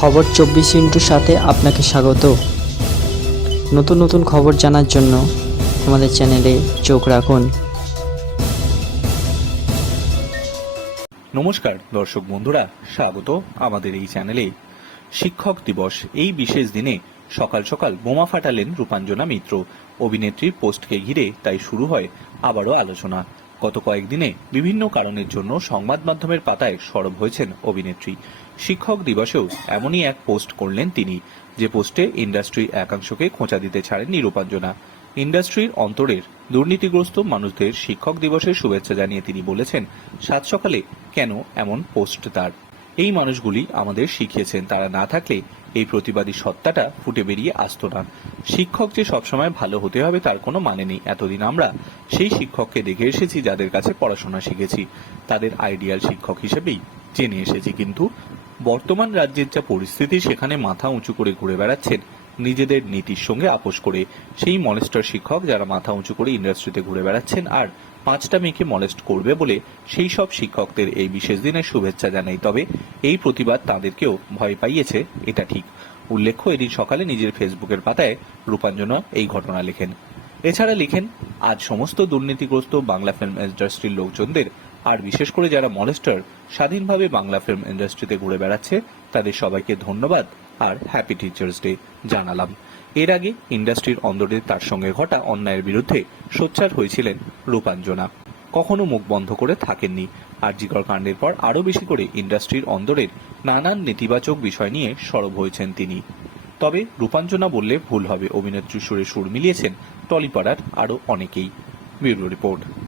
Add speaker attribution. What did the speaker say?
Speaker 1: খবর চব্বিশ ইন্টুর সাথে আপনাকে স্বাগত। নতুন নতুন খবর জানার জন্য আমাদের চ্যানেলে চোখ রাখুন।
Speaker 2: নমস্কার, দর্শক বন্ধুরা, স্বাগত আমাদের এই চ্যানেলে। শিক্ষক দিবস এই বিশেষ দিনে সকাল সকাল বোমা ফাটালেন রূপাঞ্জনা মিত্র। অভিনেত্রীর পোস্টকে ঘিরে তাই শুরু হয় আবারও আলোচনা। গত কয়েকদিনে বিভিন্ন কারণের জন্য সংবাদ মাধ্যমের পাতায় সরব হয়েছেন অভিনেত্রী। শিক্ষক দিবসেও এমনই এক পোস্ট করলেন তিনি, যে পোস্টে ইন্ডাস্ট্রির একাংশকে খোঁচা দিতে ছাড়েন রূপাঞ্জনা। ইন্ডাস্ট্রির অন্তরের দুর্নীতিগ্রস্ত মানুষদের শিক্ষক দিবসের শুভেচ্ছা জানিয়ে তিনি বলেছেন, সাত সকালে কেন এমন পোস্ট তার? এই মানুষগুলি আমাদের শিখিয়েছেন, তারা না থাকলে এই প্রতিবাদী সত্তাটা ফুটে বেরিয়ে আসতো না। শিক্ষক যে সবসময় ভালো হতে হবে তার কোনো মানে নেই। এতদিন আমরা সেই শিক্ষককে দেখে এসেছি, যাদের কাছে পড়াশোনা শিখেছি। তাদের আইডিয়াল শিক্ষক হিসেবেই জেনে এসেছি। কিন্তু বর্তমান রাজ্যের যা পরিস্থিতি, সেখানে মাথা উঁচু করে ঘুরে বেড়াচ্ছেন নিজেদের নীতির সঙ্গে আপোষ করে। সেই মলেস্টার শিক্ষক যারা মাথা উঁচু করে ইন্ডাস্ট্রিতে ঘুরে বেড়াচ্ছেন আর পাঁচটা মেয়েকে মলেস্ট করবে বলে সেই সব শিক্ষকদের এই বিশেষ দিনের শুভেচ্ছা জানাই। তবে এই প্রতিবাদ তাঁদেরকেও ভয় পাইয়েছে, এটা ঠিক। উল্লেখ্য, এদিন সকালে নিজের ফেসবুকের পাতায় রূপাঞ্জনা এই ঘটনা লেখেন। এছাড়া লিখেন, আজ সমস্ত দুর্নীতিগ্রস্ত বাংলা ফিল্ম ইন্ডাস্ট্রির লোকজনদের, আর বিশেষ করে যারা মলেস্টার স্বাধীনভাবে বাংলা ফিল্ম ইন্ডাস্ট্রিতে ঘুরে বেড়াচ্ছে, তাদের সবাইকে ধন্যবাদ। আর হ্যাপি টিচার্স ডে জানালাম। এর আগে ইন্ডাস্ট্রির অন্দরে তার সঙ্গে ঘটা অন্যায়ের বিরুদ্ধে সোচ্চার হয়েছিলেন রূপাঞ্জনা। কখনো মুখ বন্ধ করে থাকেননি। আরজিকর কাণ্ডের পর আরও বেশি করে ইন্ডাস্ট্রির অন্দরের নানান নেতিবাচক বিষয় নিয়ে সরব হয়েছেন তিনি। তবে রূপাঞ্জনা বললে ভুল হবে। অভিনেত্রী সুরে সুর মিলিয়েছেন টলিপাড়ার আরও অনেকেই। Bureau report.